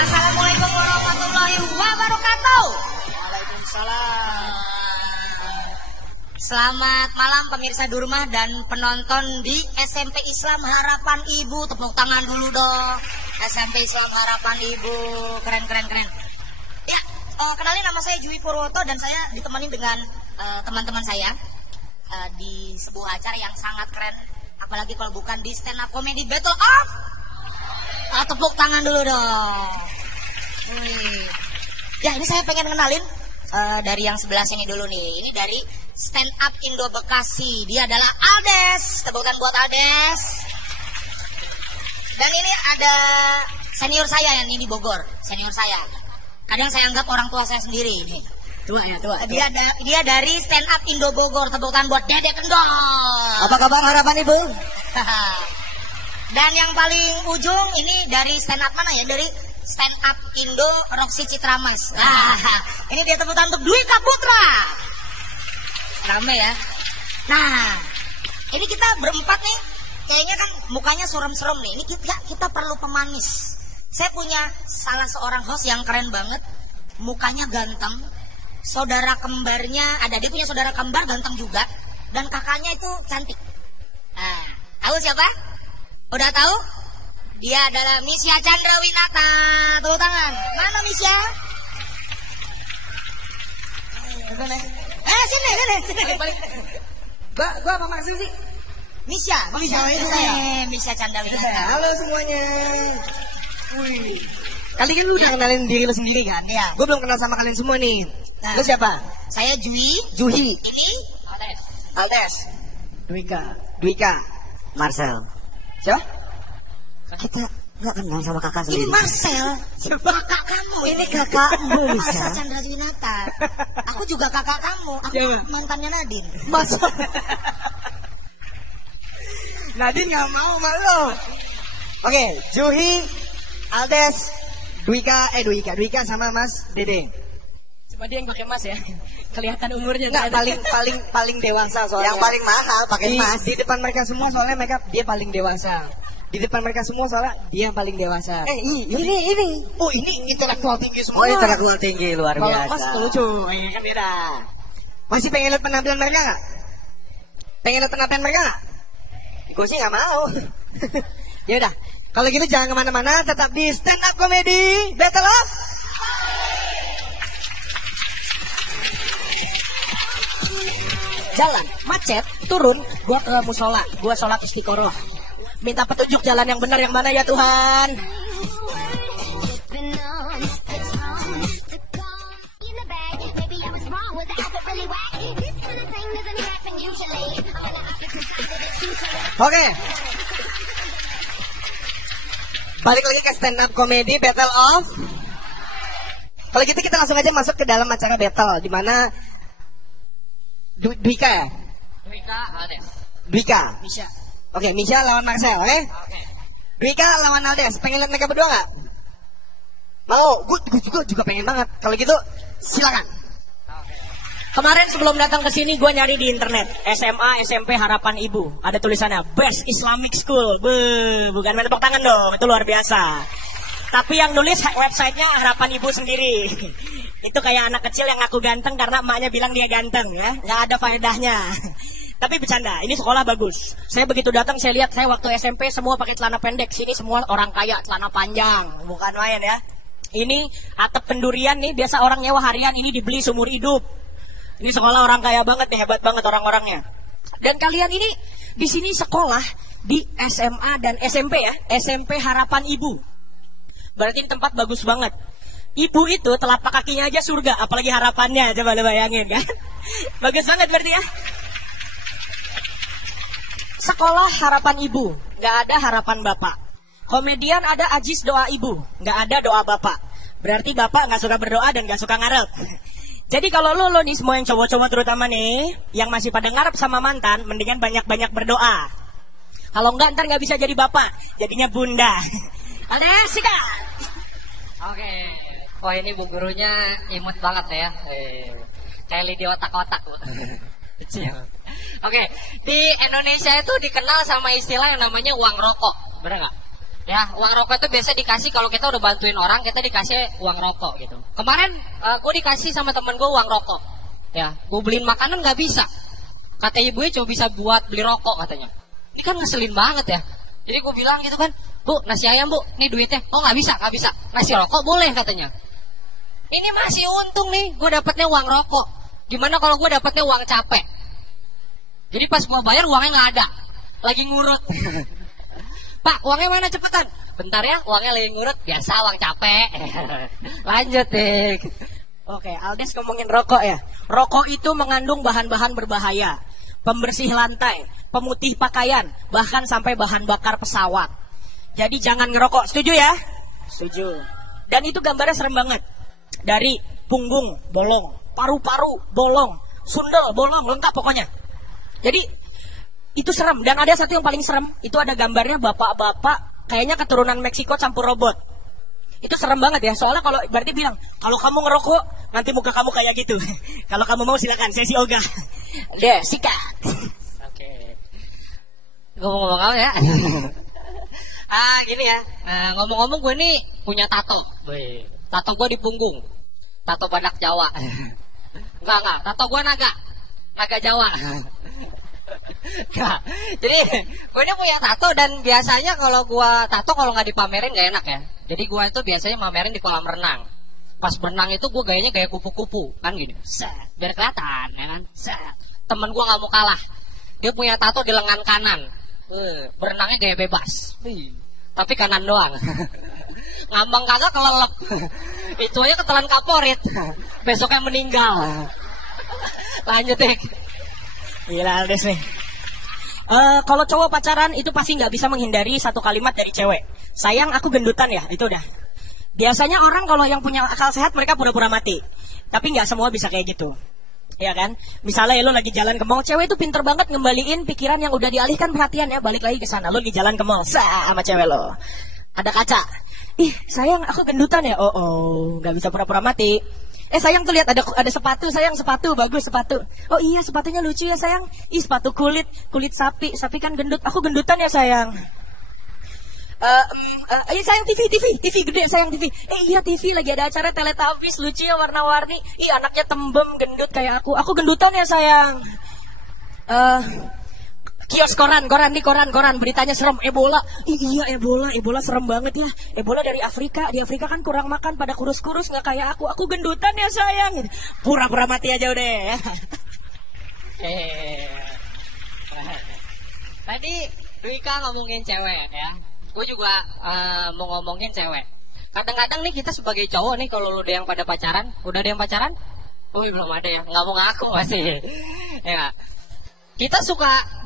Assalamualaikum warahmatullahi wabarakatuh. Waalaikumsalam. Selamat malam pemirsa di rumah dan penonton di SMP Islam Harapan Ibu. Tepuk tangan dulu dong. SMP Islam Harapan Ibu. Keren. Ya, kenalin, nama saya Jui Purwoto dan saya ditemani dengan teman-teman saya di sebuah acara yang sangat keren. Apalagi kalau bukan di stand up comedy Battle of. Tepuk tangan dulu dong. Ya, ini saya pengen kenalin dari yang sebelah sini dulu nih. Ini dari Stand Up Indo Bekasi. Dia adalah Aldes. Tepuk tangan buat Aldes. Dan ini ada senior saya yang ini di Bogor. Senior saya. Kadang saya anggap orang tua saya sendiri. Tua. Dia dari Stand Up Indo Bogor. Tepuk tangan buat Dede Kendor. Apa kabar harapan Ibu? Dan yang paling ujung ini dari stand up mana ya? Dari Stand Up Indo Roxy Citramas. Ini dia tepuk tangan untuk Dwika Putra. Rame ya. Nah, ini kita berempat nih. Kayaknya kan mukanya serem-serem nih. Ini kita perlu pemanis. Saya punya salah seorang host yang keren banget. Mukanya ganteng. Saudara kembarnya ada. Dia punya saudara kembar ganteng juga. Dan kakaknya itu cantik. Nah, tahu siapa? Udah tahu? Dia adalah Misya Chandrawinata. Tepuk tangan. Mana Misya? Sini. Gua apa maksud sih? Misya itu saya. Misya Chandrawinata. Halo semuanya. Wih. Kali ini lu udah kenalin diri lu sendiri kan? Iya. Gue belum kenal sama kalian semua nih. Nah, lu siapa? Saya Juhi. Ini Aldes. Dwika. Marcel. Siapa? Kita nggak kenal sama kakak ini sendiri. Marcel. Kakak kamu. Ini kakakmu, Misya Misya. Chandrawinata. Aku juga kakak kamu. Aku Siapa? mantannya Nadine. Mas. Nadine nggak mau sama lo. Oke, Juhi, Aldes, Dwika sama Mas Dede. Cuma dia yang pakai mas ya. Kelihatan umurnya. Enggak, paling dewasa soalnya. Yang paling mahal pakai emas. Di depan mereka semua soalnya dia paling dewasa. Di depan mereka semua soalnya dia yang paling dewasa. Ini. Oh, ini intelektual tinggi Oh, semua. intelektual tinggi luar Kalau biasa. Mas lucu, ini kan beda. Masih pengen lihat penampilan mereka nggak? Pengen lihat penampilan mereka nggak? Gue sih nggak mau. Ya udah, kalau gitu jangan kemana-mana, tetap di Stand Up Comedy Battle of. Jalan macet, turun, gua ke musola, gua sholat istiqoroh. Minta petunjuk jalan yang benar yang mana ya Tuhan. Oke. Balik lagi ke Stand Up Comedy Battle of. Kalau gitu kita langsung aja masuk ke dalam acara battle, di mana Dwika. Misya. Oke, Misya lawan Marcel, oke? Dwika lawan Aldes. Pengen lihat mereka berdua nggak? Mau? Gue juga pengen banget. Kalau gitu, silakan. Kemarin sebelum datang ke sini gue nyari di internet SMA SMP Harapan Ibu. Ada tulisannya Best Islamic School. Bukan main tepuk tangan dong, itu luar biasa. Tapi yang nulis websitenya Harapan Ibu sendiri. Itu kayak anak kecil yang ngaku ganteng karena emaknya bilang dia ganteng ya. Nggak ada faedahnya. Tapi bercanda, ini sekolah bagus. Saya begitu datang, saya lihat, saya waktu SMP semua pakai celana pendek. Sini semua orang kaya, celana panjang. Bukan main ya. Ini atap pendurian nih, biasa orang nyewa harian, ini dibeli seumur hidup. Ini sekolah orang kaya banget nih, hebat banget orang-orangnya. Dan kalian ini di sini sekolah di SMA dan SMP ya, SMP Harapan Ibu. Berarti tempat bagus banget. Ibu itu telapak kakinya aja surga, apalagi harapannya, coba lu bayangin kan. Bagus banget berarti ya. Sekolah Harapan Ibu, nggak ada harapan bapak. Komedian ada ajis doa ibu, nggak ada doa bapak. Berarti bapak nggak suka berdoa dan nggak suka ngarep. Jadi kalau lo nih semua yang cowok-cowok terutama nih, yang masih pada ngarep sama mantan, mendingan banyak-banyak berdoa. Kalau enggak ntar nggak bisa jadi bapak, jadinya bunda. Ada sikat. Oke. Wah, ini bu gurunya imut banget ya. Kayak lidi otak-otak. Oke, di Indonesia itu dikenal sama istilah yang namanya uang rokok, bener nggak? Ya, uang rokok itu biasa dikasih kalau kita udah bantuin orang, kita dikasih uang rokok gitu. Kemarin gue dikasih sama temen gue uang rokok. Ya, gue beliin makanan nggak bisa. Kata ibunya cuma bisa buat beli rokok katanya. Ini kan ngeselin banget ya. Jadi gue bilang gitu kan, Bu, nasi ayam Bu, nih duitnya. Oh nggak bisa. Nasi rokok boleh katanya. Ini masih untung nih, gue dapatnya uang rokok. Gimana kalau gue dapatnya uang capek? Jadi pas mau bayar uangnya nggak ada, lagi ngurut. Pak, uangnya mana cepetan? Bentar ya, uangnya lagi ngurut. Biasa uang capek. Lanjut deh. Oke, Aldes ngomongin rokok ya. Rokok itu mengandung bahan-bahan berbahaya, pembersih lantai, pemutih pakaian, bahkan sampai bahan bakar pesawat. Jadi jangan ngerokok, setuju ya? Setuju. Dan itu gambarnya serem banget. Dari punggung bolong, paru-paru bolong, sundel bolong, lengkap pokoknya. Jadi itu serem. Dan ada satu yang paling serem, itu ada gambarnya bapak-bapak kayaknya keturunan Meksiko campur robot. Itu serem banget ya. Soalnya kalau berarti bilang, kalau kamu ngerokok nanti muka kamu kayak gitu. Kalau kamu mau silakan, saya si Oga. Deh, sikat. Oke. Ngomong-ngomong apa ya? Gini ya. Ngomong-ngomong gue nih punya tato. Tato gue di punggung. Tato badak Jawa. Enggak. Tato gue naga Jawa. Nah, jadi gue ini punya tato dan biasanya kalau gue tato kalau nggak dipamerin nggak enak ya. Jadi gue itu biasanya mamerin di kolam renang. Pas berenang itu gue gayanya gaya kupu-kupu kan gini. Biar kelihatan ya kan. Temen gue nggak mau kalah. Dia punya tato di lengan kanan. Berenangnya gaya bebas. Tapi kanan doang. Ngambang kagak kelelep. Itu aja ketelan kaporit. Besoknya meninggal. Lanjut deh. Gila Aldes nih. Kalau cowok pacaran itu pasti nggak bisa menghindari satu kalimat dari cewek. Sayang aku gendutan ya, itu udah. Biasanya orang kalau yang punya akal sehat mereka pura-pura mati. Tapi nggak semua bisa kayak gitu. Ya kan? Misalnya lo lagi jalan ke mall, cewek itu pinter banget ngembaliin pikiran yang udah dialihkan perhatian ya, balik lagi ke sana. Lo lagi jalan ke mall, sama cewek lo. Ada kaca. Ih, sayang aku gendutan ya. Oh, nggak bisa pura-pura mati. Sayang tuh lihat ada sepatu, sayang sepatu bagus sepatu. Oh iya sepatunya lucu ya sayang. Ih sepatu kulit sapi kan gendut. Aku gendutan ya sayang. Iya sayang TV gede sayang TV. Iya TV lagi ada acara Teletubbies lucu ya warna-warni. Ih anaknya tembem gendut kayak aku. Aku gendutan ya sayang. Kios koran beritanya serem Ebola. Iya Ebola serem banget ya. Ebola dari Afrika, di Afrika kan kurang makan pada kurus-kurus nggak kayak aku. Aku gendutan ya sayang. Pura-pura mati aja udah ya. Tadi Dwika ngomongin cewek ya. Gue juga mau ngomongin cewek. Kadang-kadang nih kita sebagai cowok nih kalau udah yang pada pacaran, udah ada yang pacaran? Belum ada ya. Nggak mau ngaku masih. Ya. Kita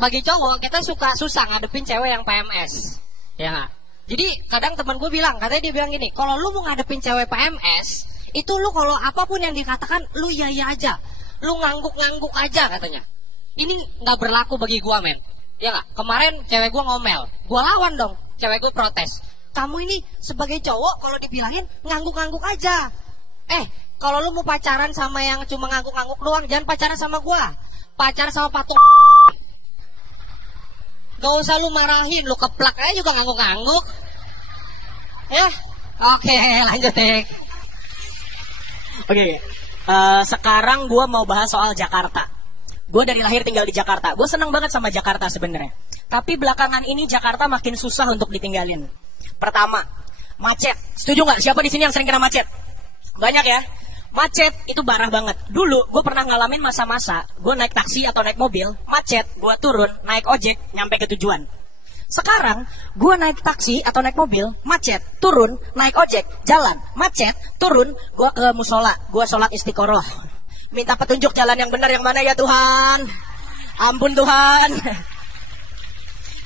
bagi cowok, kita susah ngadepin cewek yang PMS. Ya gak? Jadi kadang teman gue bilang, katanya dia bilang gini, kalau lu mau ngadepin cewek PMS, itu lu kalau apapun yang dikatakan, lu iya aja. Lu ngangguk-ngangguk aja katanya. Ini gak berlaku bagi gue men. Ya gak? Kemarin cewek gue ngomel, gue lawan dong, cewek gue protes. Kamu ini sebagai cowok kalau dibilangin ngangguk-ngangguk aja. Kalau lu mau pacaran sama yang cuma ngangguk-ngangguk doang, jangan pacaran sama gue. Pacaran sama patung. Gak usah lu marahin, lu keplak aja juga ngangguk-ngangguk. Ya, oke, lanjut deh. Oke, sekarang gue mau bahas soal Jakarta. Gue dari lahir tinggal di Jakarta. Gue senang banget sama Jakarta sebenarnya. Tapi belakangan ini Jakarta makin susah untuk ditinggalin. Pertama, macet. Setuju nggak? Siapa di sini yang sering kena macet? Banyak ya. Macet itu parah banget. Dulu gue pernah ngalamin masa-masa gue naik taksi atau naik mobil, macet, gue turun, naik ojek, nyampe ke tujuan. Sekarang gue naik taksi atau naik mobil, macet, turun, naik ojek, jalan, macet, turun, gue ke musola, gue sholat istiqoroh. Minta petunjuk jalan yang benar yang mana ya Tuhan. Ampun Tuhan.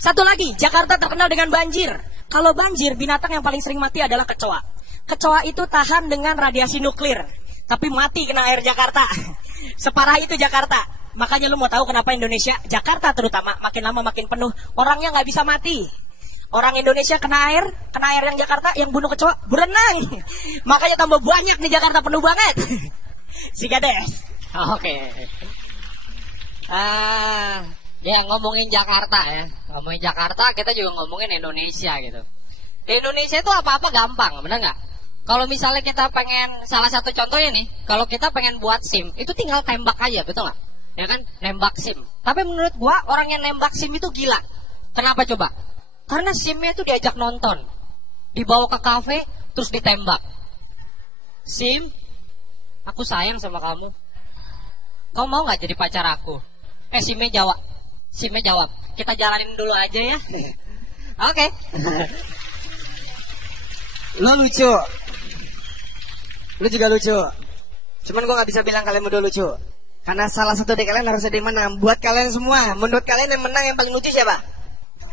Satu lagi, Jakarta terkenal dengan banjir. Kalau banjir, binatang yang paling sering mati adalah kecoa. Kecoa itu tahan dengan radiasi nuklir, tapi mati kena air Jakarta. Separah itu Jakarta. Makanya lu mau tahu kenapa Indonesia, Jakarta terutama, makin lama makin penuh. Orangnya gak bisa mati. Orang Indonesia kena air yang Jakarta, yang bunuh kecoa, berenang. Makanya tambah banyak nih Jakarta, penuh banget. Sigades. Oke. Ya ngomongin Jakarta ya. Ngomongin Jakarta, kita juga ngomongin Indonesia gitu. Di Indonesia itu apa-apa gampang, bener nggak? Kalau misalnya kita pengen, salah satu contohnya nih, kalau kita pengen buat SIM, itu tinggal tembak aja, betul nggak? Ya kan, nembak SIM. Tapi menurut gua orang yang nembak SIM itu gila. Kenapa coba? Karena SIM-nya itu diajak nonton, dibawa ke kafe, terus ditembak. SIM, aku sayang sama kamu. Kau mau nggak jadi pacar aku? SIM-nya jawab, kita jalanin dulu aja ya. Oke. Lo lucu. Lu juga lucu. Cuman gue gak bisa bilang kalian berdua lucu. Karena salah satu dari kalian harus ada yang menang. Buat kalian semua, menurut kalian yang menang yang paling lucu siapa?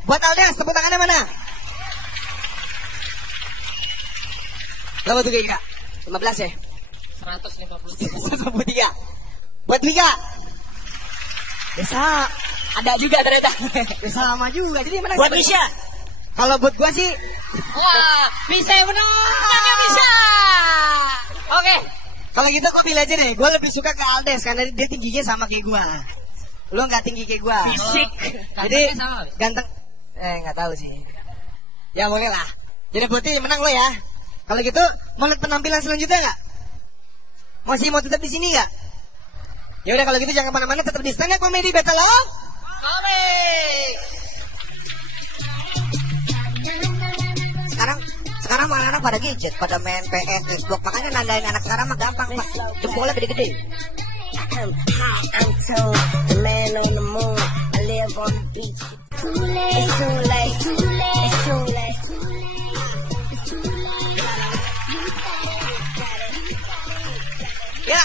Buat Aldas, tepuk tangannya mana? Berapa tuh Kika? 15 ya? 153. Buat Lika? Bisa. Ada juga ternyata. Bisa lama juga. Jadi yang menang Buat siapa? Misha. Kalau buat gue sih, Wah, bisa benar. Bisa. Oke. kalau gitu gue pilih aja deh. Gue lebih suka ke Aldes karena dia tingginya sama kayak gue. Lu gak tinggi kayak gue. Fisik. Jadi Gantengnya sama nggak? ganteng. Gak tahu sih. Ya boleh lah. Jadi berarti menang lo ya. Kalau gitu mau lihat penampilan selanjutnya nggak? Masih mau tetap di sini nggak? Ya udah kalau gitu jangan kemana-mana, tetap di Stand Up Comedy Battle of Comic. Sekarang anak-anak pada gadget, pada main PS, Xbox. Makanya nandain anak sekarang mah gampang, Pak. Jempolnya gede-gede. I'm told the man on the moon. I live on the beach. It's too late. It's too late. Ya,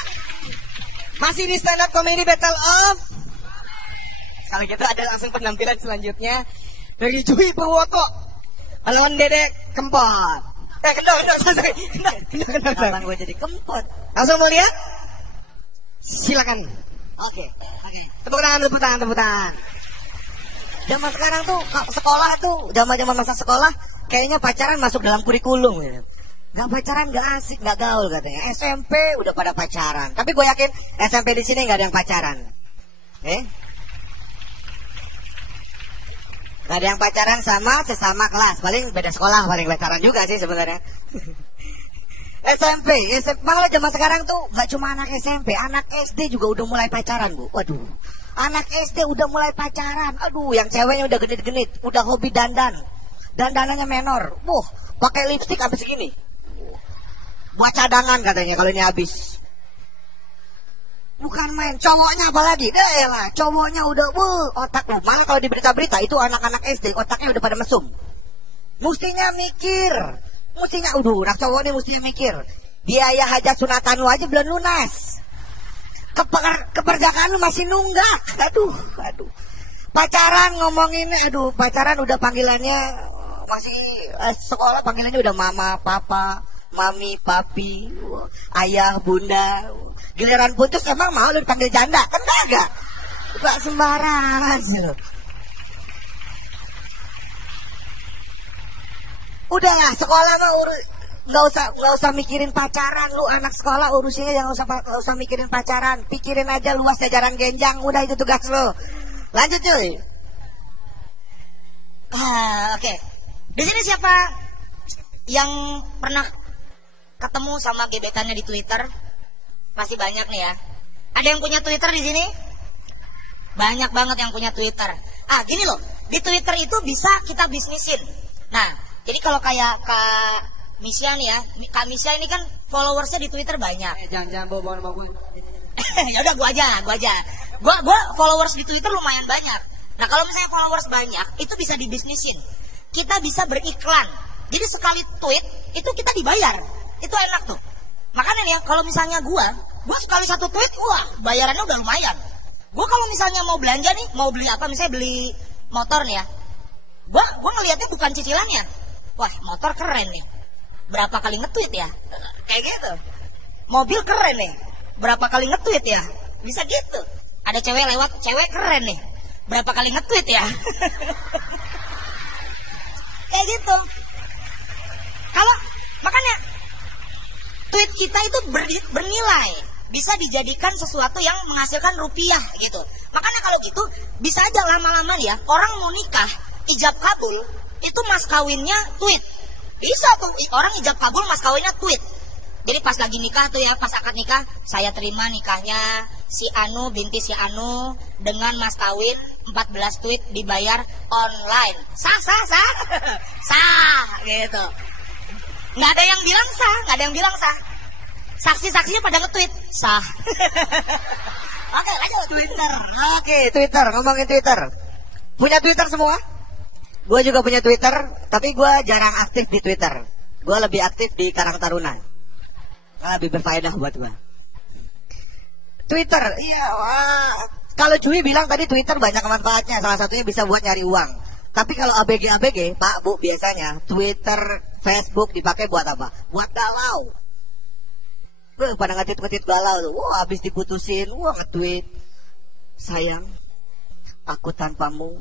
masih di Stand Up Comedy Battle of. Kalau gitu ada langsung penampilan selanjutnya dari Jui Purwoto lawan Dedek Kempot. Kena. Kapan gue jadi kempot? Langsung mau lihat? Silakan. Oke. Tepuk tangan. Zaman sekarang tuh sekolah tuh, zaman masa sekolah kayaknya pacaran masuk dalam kurikulum gitu. Gak pacaran gak asik, gak gaul katanya. SMP udah pada pacaran. Tapi gue yakin SMP di sini gak ada yang pacaran. Gak ada yang pacaran sama sesama kelas. Paling beda sekolah, paling pacaran juga sih sebenarnya. SMP malah zaman sekarang tuh gak cuma anak SMP, anak SD juga udah mulai pacaran, Bu. Waduh, anak SD udah mulai pacaran. Aduh, yang ceweknya udah genit-genit, udah hobi dandanannya menor. Pakai lipstik sampai segini. Buat cadangan katanya kalau ini habis. Bukan main, cowoknya apalagi. Lah, cowoknya udah otak lu. Malah kalau di berita-berita itu anak-anak SD otaknya udah pada mesum. Mestinya mikir. Anak cowok ini mestinya mikir. Biaya hajat sunatan lu aja belum lunas. Keperjakaan lu masih nunggak. Aduh. Pacaran ngomonginnya, pacaran udah panggilannya masih sekolah panggilannya udah mama, papa, mami, papi, ayah, bunda. Giliran putus emang mau lu dipanggil janda? Kan enggak. Gak sembarangan sih lu. Udahlah, sekolah mah nggak usah mikirin pacaran. Lu anak sekolah urusannya jangan usah mikirin pacaran. Pikirin aja luas jajaran genjang. Udah itu tugas lu. Lanjut cuy. Oke. Di sini siapa yang pernah ketemu sama gebetannya di Twitter? Masih banyak nih ya. Ada yang punya Twitter di sini? Banyak banget yang punya Twitter. Gini loh, di Twitter itu bisa kita bisnisin. Nah, jadi kalau kayak Kak Misha nih ya, Kak Misha ini kan followersnya di Twitter banyak. Jangan bawa nama gue. Ya udah gua aja. Gua followers di Twitter lumayan banyak. Nah, kalau misalnya followers banyak, itu bisa dibisnisin. Kita bisa beriklan. Jadi sekali tweet itu kita dibayar. Itu enak tuh. Makanya nih ya, kalau misalnya gua sekali satu tweet, bayarannya udah lumayan. Gua kalau misalnya mau belanja nih, mau beli apa, misalnya beli motor nih ya. Gua ngelihatnya bukan cicilannya. Wah, motor keren nih. Berapa kali nge-tweet ya? Kayak gitu. Mobil keren nih. Berapa kali nge-tweet ya? Bisa gitu. Ada cewek lewat, cewek keren nih. Berapa kali nge-tweet ya? Kayak gitu. Kalau makanya tweet kita itu bernilai, bisa dijadikan sesuatu yang menghasilkan rupiah gitu. Makanya kalau gitu bisa aja lama-lama ya orang mau nikah, ijab kabul itu mas kawinnya tweet. Bisa tuh, orang ijab kabul mas kawinnya tweet. Jadi pas lagi nikah tuh ya, pas akad nikah, saya terima nikahnya si Anu binti si Anu dengan mas kawin 14 tweet dibayar online. Sah sah gitu. Nggak ada yang bilang sah. Saksi-saksinya pada nge-tweet sah. Oke, lanjut. Twitter. Oke, Twitter. Ngomongin Twitter. Punya Twitter semua? Gue juga punya Twitter, tapi gue jarang aktif di Twitter. Gue lebih aktif di Karang Taruna. Lebih berfaedah buat gue. Twitter, iya. Kalau Jui bilang tadi Twitter banyak manfaatnya. Salah satunya bisa buat nyari uang. Tapi kalau ABG, Pak Bu, biasanya Twitter, Facebook dipakai buat apa? Buat galau. Pada ngetit galau tuh. Wah, habis diputusin, wah nge-tweet. Sayang, aku tanpamu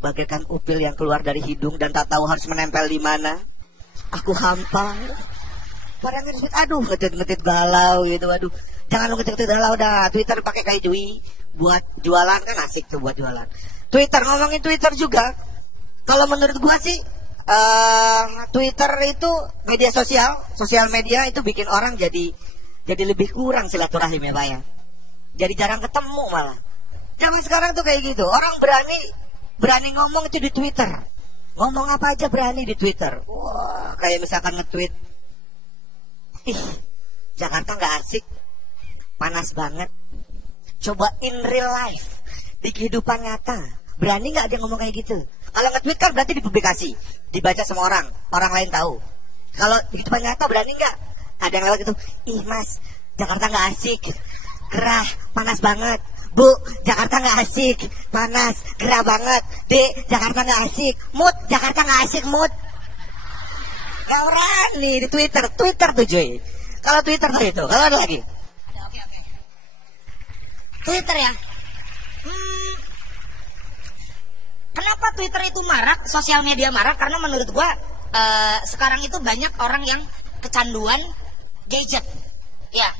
bagaikan upil yang keluar dari hidung dan tak tahu harus menempel di mana. Aku hampa. Pada nge-tweet, aduh ngetit galau gitu, aduh. Jangan lu ngetit galau dah. Twitter pakai kayak Jui buat jualan kan asik tuh buat jualan. Twitter, ngomongin Twitter juga. Kalau menurut gua sih Twitter itu media sosial media itu bikin orang jadi lebih kurang silaturahim ya Pak ya. Jadi jarang ketemu malah. Zaman sekarang tuh kayak gitu. Orang berani ngomong itu di Twitter. Ngomong apa aja berani di Twitter. Wah, kayak misalkan nge-tweet, ih, Jakarta nggak asik, panas banget. Coba in real life, di kehidupan nyata, berani nggak dia ngomong kayak gitu? Kalau nge-tweet kan berarti dipublikasi, dibaca sama orang lain tahu. Kalau di kehidupan nyata berani nggak? Ada yang lewat gitu, ih mas, Jakarta nggak asik, gerah, panas banget. Bu, Jakarta nggak asik, panas, gerah banget. Dek, Jakarta nggak asik, mood, Jakarta nggak asik, mood. Gak berani di Twitter tuh Joy. Kalau Twitter tuh itu, kalau ada lagi. Oke. Twitter ya. Kenapa Twitter itu marak, sosial media marak? Karena menurut gua sekarang itu banyak orang yang kecanduan gadget.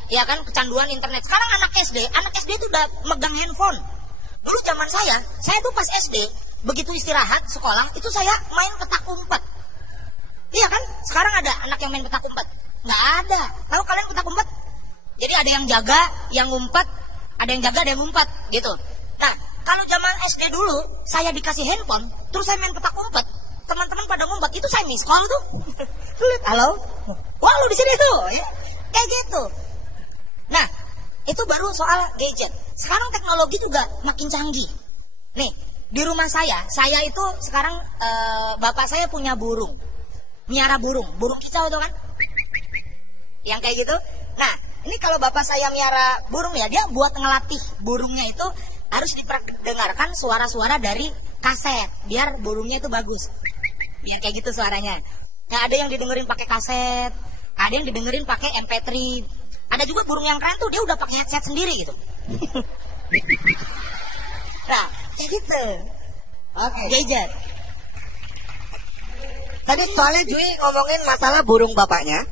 Ya kan, kecanduan internet. Sekarang anak SD itu udah megang handphone. Dulu zaman saya tuh pas SD, begitu istirahat sekolah, itu saya main petak umpet. Iya kan? Sekarang ada anak yang main petak umpet? Nggak ada. Tahu kalian petak umpet? Jadi ada yang jaga, yang ngumpet, ada yang jaga, ada yang ngumpet, gitu. Nah, kalau zaman SD dulu, saya dikasih handphone, terus saya main petak umpet, teman-teman pada ngumpet, itu saya miss call tuh. Halo? Wah, lu di sini tuh, ya. Kayak gitu. Nah, itu baru soal gadget. Sekarang teknologi juga makin canggih. Nih, di rumah saya itu sekarang bapak saya punya burung. Miara burung kicau itu kan? Yang kayak gitu. Nah, ini kalau bapak saya miara burung ya, dia buat ngelatih burungnya itu harus diperdengarkan suara-suara dari kaset biar burungnya itu bagus. Biar kayak gitu suaranya. Nah, ada yang didengerin pakai kaset, ada yang didengerin pakai MP3. Ada juga burung yang keren tuh dia udah pakai headset sendiri gitu. Nah, kayak gitu. Oke. Gadget. Tadi soalnya Jui ngomongin masalah burung bapaknya.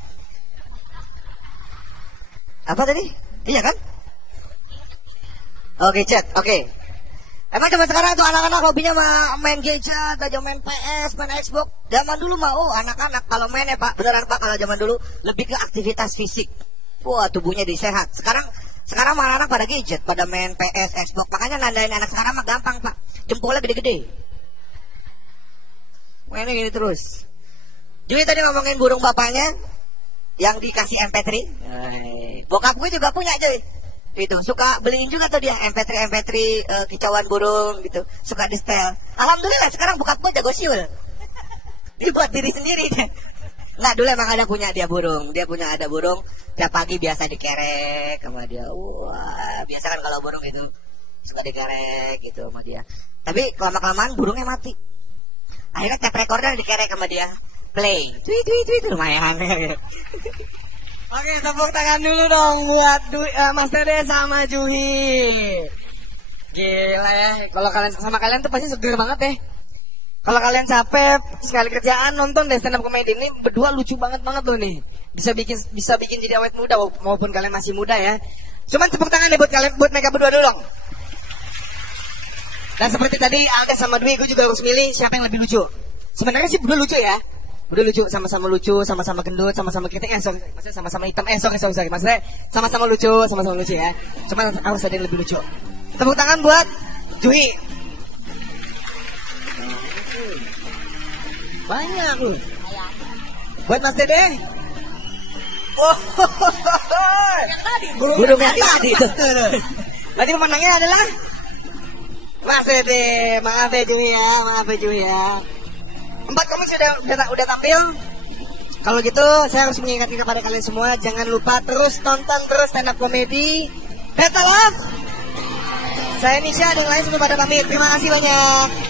Apa tadi? Iya kan? Oh, gadget. Oke. Emang zaman sekarang tuh anak-anak hobinya main gadget, aja main PS, main Xbox. Zaman dulu anak-anak kalau main ya Pak, beneran Pak, kalau zaman dulu lebih ke aktivitas fisik. Wah, tubuhnya disehat. Sekarang malah anak pada gadget, pada main PS, Xbox. Makanya nandain anak sekarang mah gampang Pak. Jempolnya gede-gede. Mainnya gini terus. Jui tadi ngomongin burung bapaknya yang dikasih MP3. Bokap gue juga punya Jui. Itu suka beliin juga tuh dia MP3 kicauan burung gitu. Suka di setel. Alhamdulillah sekarang bokap gue jago siul. Dia buat diri sendiri deh. Nggak, dulu emang ada punya dia burung. Dia punya ada burung. Tiap pagi biasa dikerek sama dia. Wah, biasa kan kalau burung itu suka dikerek gitu sama dia. Tapi kelamaan burungnya mati. Akhirnya tape recorder dikerek sama dia. Play. Tweet lumayan. Oke, tepuk tangan dulu dong buat Mas Dede sama Juhi. Gila ya, kalau kalian sama kalian tuh pasti seger banget deh. Kalau kalian capek sekali kerjaan, nonton deh stand up comedy ini berdua lucu banget loh nih. Bisa bikin jadi awet muda maupun kalian masih muda ya. Cuman tepuk tangan deh buat kalian, buat mereka berdua dulu dong. Dan seperti tadi Alda sama Dwi, gue juga harus milih siapa yang lebih lucu. Sebenarnya sih berdua lucu ya. Udah lucu, sama-sama gendut, sama-sama kritik, maksudnya sama-sama hitam, sorry, maksudnya sama-sama lucu ya. Cuma harus ada yang lebih lucu. Tepuk tangan buat Jui. Banyak loh. Buat Mas Dede. Burung yang tadi itu. Berarti pemenangnya adalah Mas Dede. Maaf ya Jui ya. 4 komik udah tampil. Kalau gitu saya harus mengingatkan kepada kalian semua, jangan lupa terus tonton terus stand up komedi Beta Love. Saya Nisha dan lain semua pada pamit. Terima kasih banyak.